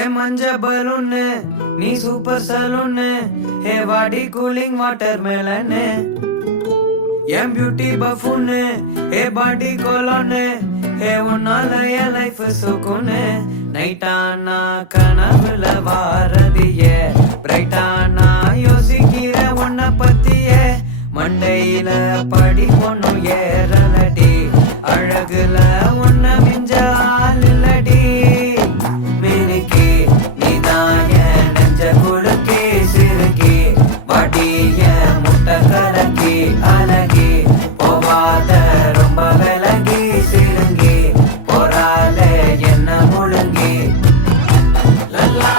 ஏ மஞ்ச பலூன்னு நீ சூப்பர் சலூன்னு ஹே வாடி கூலிங் வாட்டர் மேலன்னு என் பியூட்டி பஃபூன்னு ஹே பாடி கோலோன்னு ஹே உன்னால என் லைஃப் சுக்குன்னு நைட்டானா கனவுல வாரதியே பிரைட்டானா யோசிக்கிற உன்னை பத்தியே மண்டையில படி பொண்ணும் ஏறலடி அழகுல உன்னை மிஞ்ச ஆள் இல்லடி மினிக்கி நீதான் என் நெஞ்ச குலுக்கி சிறுக்கி வாடிய முட்டை கலக்கி அழகி போவாத ரொம்ப விலகி சிறுங்கி போறாலே என்ன முழுங்கி லல்லா